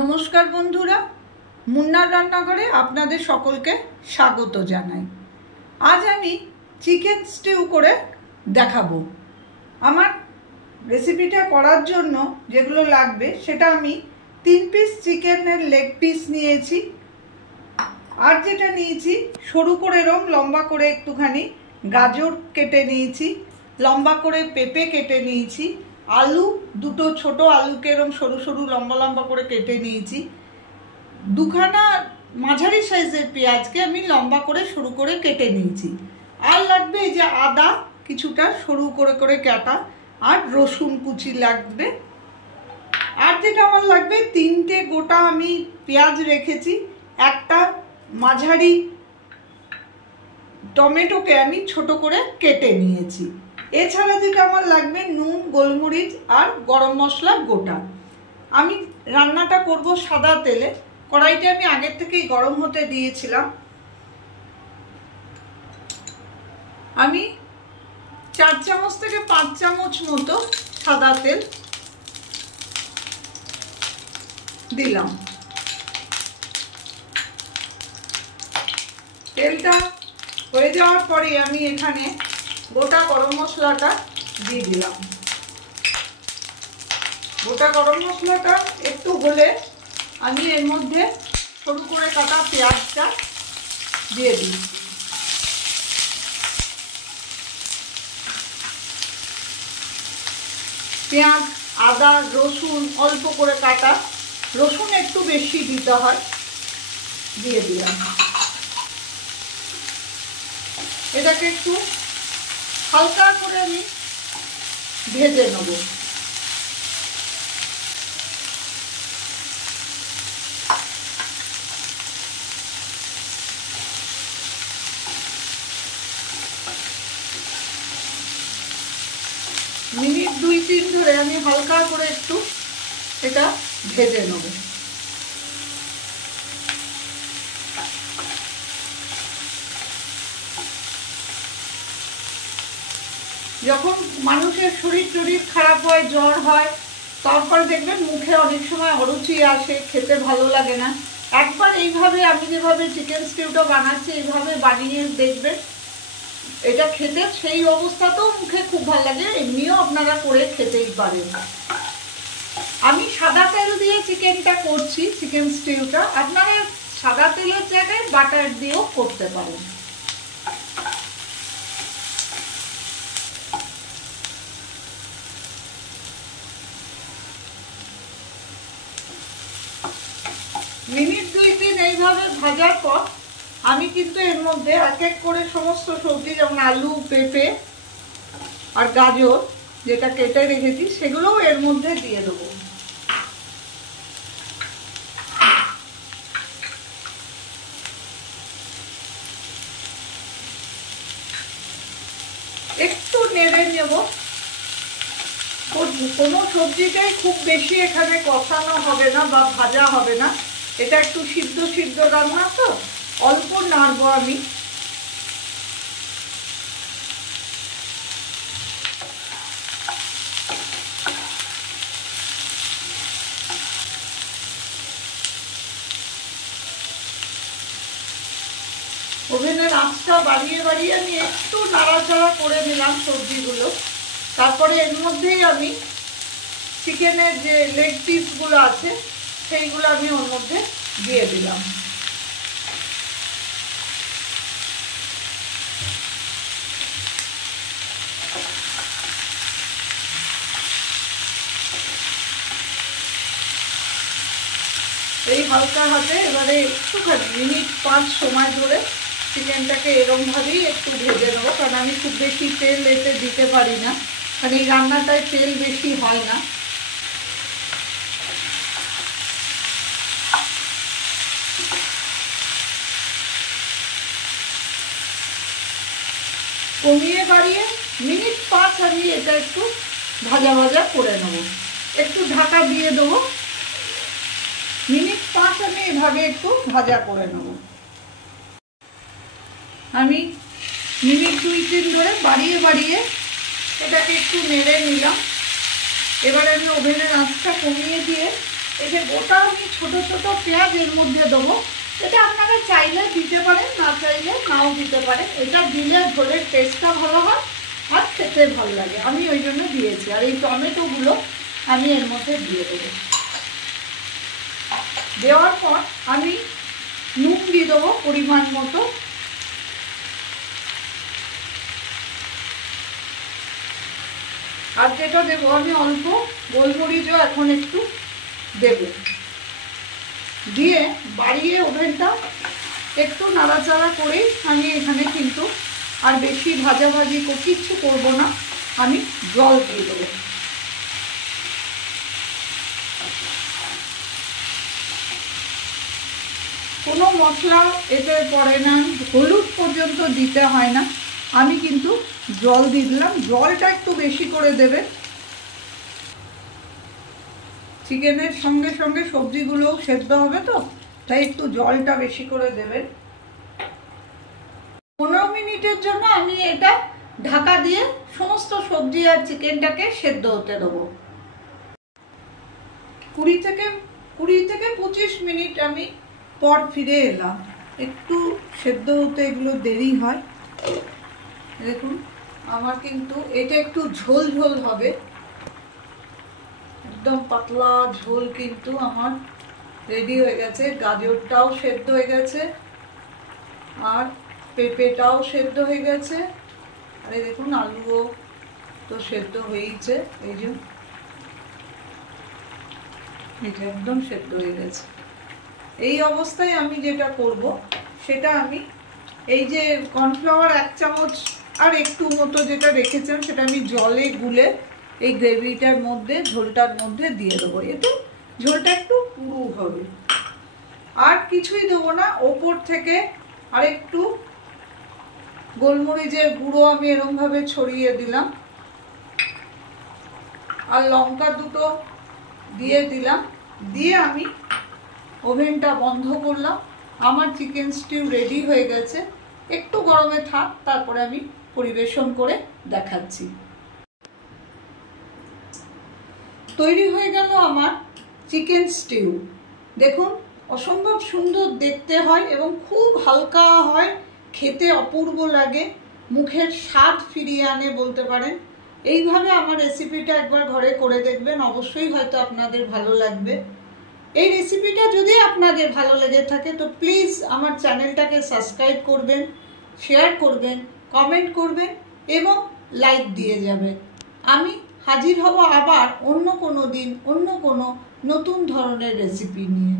নমস্কার বন্ধুরা, মুন্নার রান্নাঘরে আপনাদের সকলকে স্বাগত জানাই। আজ আমি চিকেন স্টিউ করে দেখাবো। আমার রেসিপিটা করার জন্য যেগুলো লাগবে সেটা আমি 3 পিস চিকেনের লেগ পিস নিয়েছি, আর যেটা নিয়েছি সরু করে এরম লম্বা করে একটুখানি গাজর কেটে নিয়েছি, লম্বা করে পেঁপে কেটে নিয়েছি, আলু দুটো ছোট আলুকে এরম সরু সরু লম্বা লম্বা করে কেটে নিয়েছি, দুখানা মাঝারি সাইজের পেঁয়াজকে আমি লম্বা করে সরু করে কেটে নিয়েছি, আর লাগবে এই যে আদা কিছুটা সরু করে করে কাটা, আর রসুন কুচি লাগবে। আর যেটা আমার লাগবে 3টে গোটা আমি পেঁয়াজ রেখেছি, একটা মাঝারি টমেটোকে আমি ছোট করে কেটে নিয়েছি। এছাড়া যেটা আমার লাগবে নুন, গোলমরিচ আর গরম মশলা গোটা। আমি রান্নাটা করব সাদা তেলে। কড়াইটা আমি আগের থেকেই গরম হতে দিয়েছিলাম। আমি 4 চামচ থেকে 5 চামচ মতো সাদা তেল দিলাম। তেলটা হয়ে যাওয়ার পরে আমি এখানে গোটা গরম মশলাটা দিয়ে দিলাম। গোটা গরম মশলাটা একটু হলে আমি এর মধ্যে সরু করে কাটা পেঁয়াজটা দিয়ে দিই। পেঁয়াজ, আদা, রসুন অল্প করে কাটা, রসুন একটু বেশি দিতে হয়, দিয়ে দিলাম। এটাকে একটু হালকা করে আমি ভেজে নেব। মিনিট 2-3 ধরে আমি হালকা করে একটু এটা ভেজে নেব। যখন মানুষের শরীর খারাপ হয়, জ্বর হয়, তারপরে দেখবেন মুখে অনেক সময় অরুচি আসে, খেতে ভালো লাগে না। একবার এইভাবে আমি যেভাবে চিকেন স্টিউটা বানাচ্ছি এইভাবে বানিয়ে দেখবেন, এটা খেতে সেই অবস্থাতেও মুখে খুব ভালো লাগে। এমনিও আপনারা করে খেতেই পারেন। আমি সাদা তেল দিয়ে চিকেনটা করছি, চিকেন স্টিউটা। আপনারা সাদা তেলের জায়গায় বাটার দিয়েও করতে পারেন। মিনিট 2-3 এইভাবে ভাজার পর আমি কিন্তু এর মধ্যে এক এক করে সমস্ত সবজি, যেমন আলু, পেঁপে আর গাজর যেটা কেটে রেখেছি সেগুলোও এর মধ্যে দিয়ে দেবো। একটু নেড়ে নেব। কোনো সবজিটাই খুব বেশি এখানে কষানো হবে না বা ভাজা হবে না, এটা একটু সিদ্ধ সিদ্ধ রান্না, তো অল্প নাড়বো আমি। ওভেনের আঁচটা বাড়িয়ে বাড়িয়ে আমি একটু নাড়াচাড়া করে নিলাম সবজিগুলো। তারপরে এর মধ্যেই আমি চিকেনের যে লেগ পিসগুলো আছে সেইগুলো আমি ওর মধ্যে দিয়ে দিলাম। এই হালকা হাতে এবারে একটুখানি মিনিট 5 সময় ধরে চিকেনটাকে এরকমভাবেই একটু ভেজে নেবো, কারণ আমি খুব বেশি তেল এতে দিতে পারি না, কারণ এই রান্নাটায় তেল বেশি হয় না। কমিয়ে বাড়িয়ে মিনিট 5 আমি এটা একটু ভাজা ভাজা করে নেব। একটু ঢাকা দিয়ে দেবো। মিনিট 5 আমি এভাবে একটু ভাজা করে নেব। আমি মিনিট 2-3 ধরে বাড়িয়ে বাড়িয়ে এটাকে একটু নেড়ে নিলাম। এবার আমি ওভেনের আঁচটা কমিয়ে দিয়ে এই যে গোটা আমি ছোট ছোট পেঁয়াজ এর মধ্যে দেবো। এটা আপনারা চাইলে দিতে পারেন, না চাইলে নাও দিতে পারেন। এটা দিলে ঝোলের টেস্টটা ভালো হয় আর খেতে ভালো লাগে, আমি ওই জন্য দিয়েছি। আর এই টমেটোগুলো আমি এর মধ্যে দিয়ে দেবো। দেওয়ার পর আমি নুন দিয়ে দেবো পরিমাণ মতো। আর যেটা দেবো আমি অল্প গোলমরিচও এখন একটু দেব। দিয়ে বাড়িয়ে ওভেনটা একটু নাড়াচাড়া করেই আমি এখানে কিন্তু আর বেশি ভাজাভাজি কিচ্ছু করবো না, আমি জল দিয়ে দেবো। কোনো মশলা এতে পড়ে না, হলুদ পর্যন্ত দিতে হয় না, আমি কিন্তু জল দিয়ে দিলাম। জলটা একটু বেশি করে দেবে, চিকেনের সঙ্গে সঙ্গে সবজিগুলোও সেদ্ধ হবে তো, তাই একটু জলটা বেশি করে দেবেন। 15 মিনিটের জন্য আমি এটা ঢাকা দিয়ে সমস্ত সবজি আর চিকেনটাকে সেদ্ধ হতে দেবো। 20 থেকে 25 মিনিট আমি পর ফিরে এলাম। একটু সেদ্ধ হতে এগুলো দেরি হয়। দেখুন আমার কিন্তু এটা একটু ঝোল ঝোল হবে, একদম পাতলা ঝোল কিন্তু আমার রেডি হয়ে গেছে। গাজরটাও সেদ্ধ হয়ে গেছে আর পেঁপেটাও সেদ্ধ হয়ে গেছে। আর এই দেখুন আলুও তো সেদ্ধ হয়েইছে, এই যে এটা একদম সেদ্ধ হয়ে গেছে। এই অবস্থায় আমি যেটা করব সেটা আমি এই যে কর্নফ্লাওয়ার 1 চামচ আর একটু মতো যেটা রেখেছেন সেটা আমি জলে গুলে এই গ্রেভিটার মধ্যে, ঝোলটার মধ্যে দিয়ে দেবো। এতে ঝোলটা একটু পুরু হবে। আর কিছুই দেবো না, ওপর থেকে আর একটু গোলমরিচের গুঁড়ো আমি এরকমভাবে ছড়িয়ে দিলাম আর লঙ্কা দুটো দিয়ে দিলাম। দিয়ে আমি ওভেনটা বন্ধ করলাম। আমার চিকেন স্টিউ রেডি হয়ে গেছে। একটু গরমে থাক, তারপরে আমি পরিবেশন করে দেখাচ্ছি। তৈরি হয়ে গেল আমার চিকেন স্টিউ। দেখুন অসম্ভব সুন্দর দেখতে হয় এবং খুব হালকা হয়, খেতে অপূর্ব লাগে, মুখের স্বাদ ফিরিয়ে আনে বলতে পারেন। এইভাবে আমার রেসিপিটা একবার ঘরে করে দেখবেন, অবশ্যই হয়তো আপনাদের ভালো লাগবে। এই রেসিপিটা যদি আপনাদের ভালো লেগে থাকে তো প্লিজ আমার চ্যানেলটাকে সাবস্ক্রাইব করবেন, শেয়ার করবেন, কমেন্ট করবেন এবং লাইক দিয়ে যাবেন। আমি হাজির হব আবার অন্য কোনো দিন অন্য কোনো নতুন ধরনের রেসিপি নিয়ে।